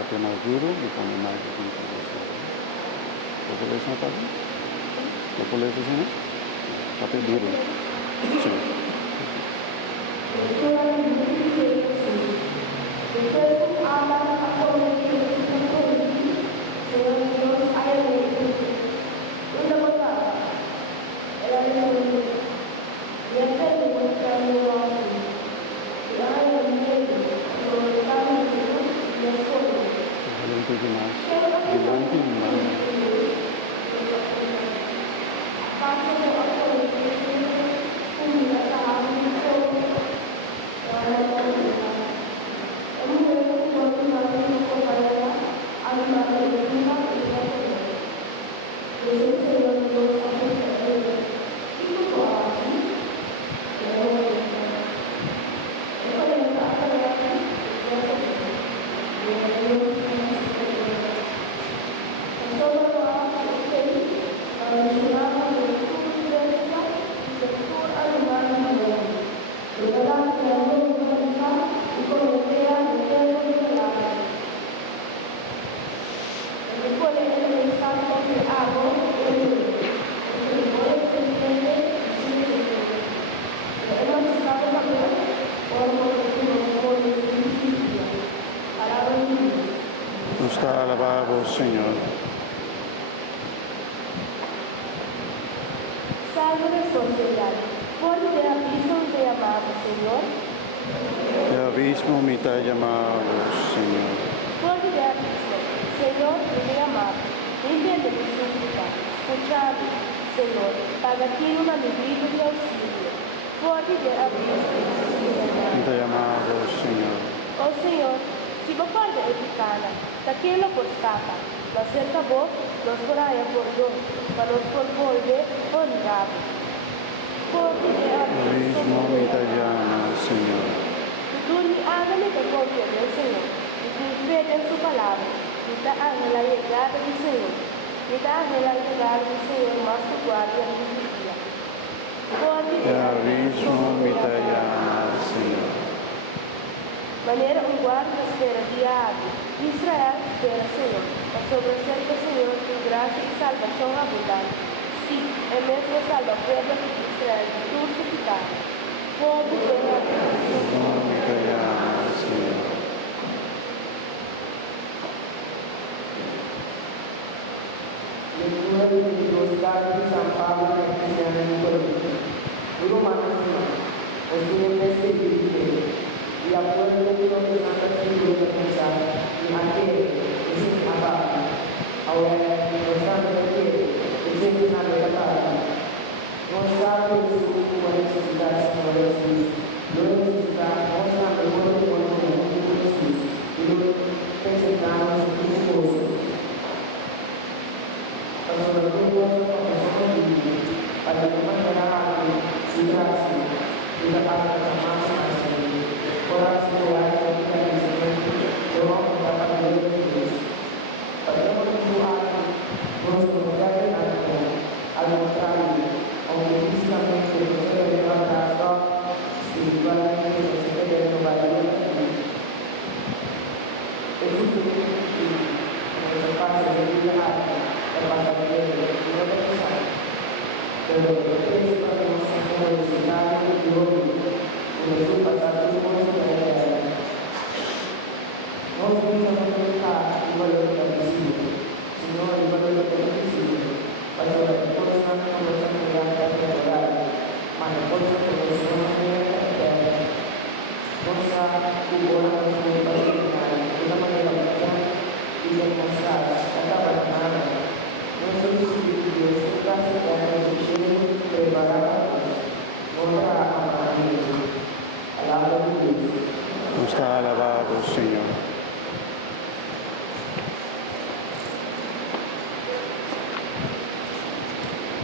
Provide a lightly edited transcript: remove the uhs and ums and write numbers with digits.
Tapi más duro y pone más de 5 veces. ¿Lo puedes notar? ¿Lo puedes decir? Tapi duro. Sí. Nos está alabado, Señor. Salmo responsorial. Por de abismo te llamamos, Señor. De abismo me te llamado, Señor. Por de abismo, Señor, te llamamos. Entiende mi súplica. Escuchame, Señor, para ti una mi grito de auxilio. Por de abismo, Me te llamado, Señor. oh Señor, si vos guarda eficana, taquilo por escapa, la cerca vos, los por allá por dos, para los por volver, por grave. Por de Abismo me te llama, Señor. Tú ni hágame que confíe en el Señor, y tu fe en su palabra, y te ángel la llegada del Señor, y te ángel la llegada del Señor, más tu guardia en mi vida. De abismo me te llama, Señor. Manera un guardia espera diario, Israel espera Señor, la sobrecerca del Señor, tu gracia y salvación abundante. Sí, en mesmo salva pueblo de Israel, dulcificado. Como de Abismo me te llama, Señor. Lectura del libro de San Pablo a los cristianos en Corinto. Digo, hermanos, os tienen que y acuerdo de lo que Santa Escritura pensar y aquel que sin aparte, ahora los santos requiere que siempre sabe la palabra. No sabe su necesidad, Señor Jesús. Lo necesita, no sabe bueno como Jesús. Y lo presentamos en su gozo. Pero sobre todo, nosotros vivimos para que mantenga su gracia y la palabra más fácil. Orang semua yang kita disini, doa mendapat dari Yesus. Pada berdoa, terus menjadi aku, al-Mustawi, orang Islam yang berusaha dengan rasa, spiritual yang berusaha dengan kebaikan. Yesus itu sempat sendirian, terpaksa dia berpisah. Tetapi sebagai manusia yang sedang hidup, Yesus pasal itu saya no bisa menentukan ibadah dari sini, semua ibadah dari sini. Pasal itu sangat merusak yang terjadi. Mana pun semua yang terjadi, dosa kuburan semua dengan kita mengelakkan tidak masalah kata benar. Yesus itu sudah sedang berjaya berbara. está alabado, Señor.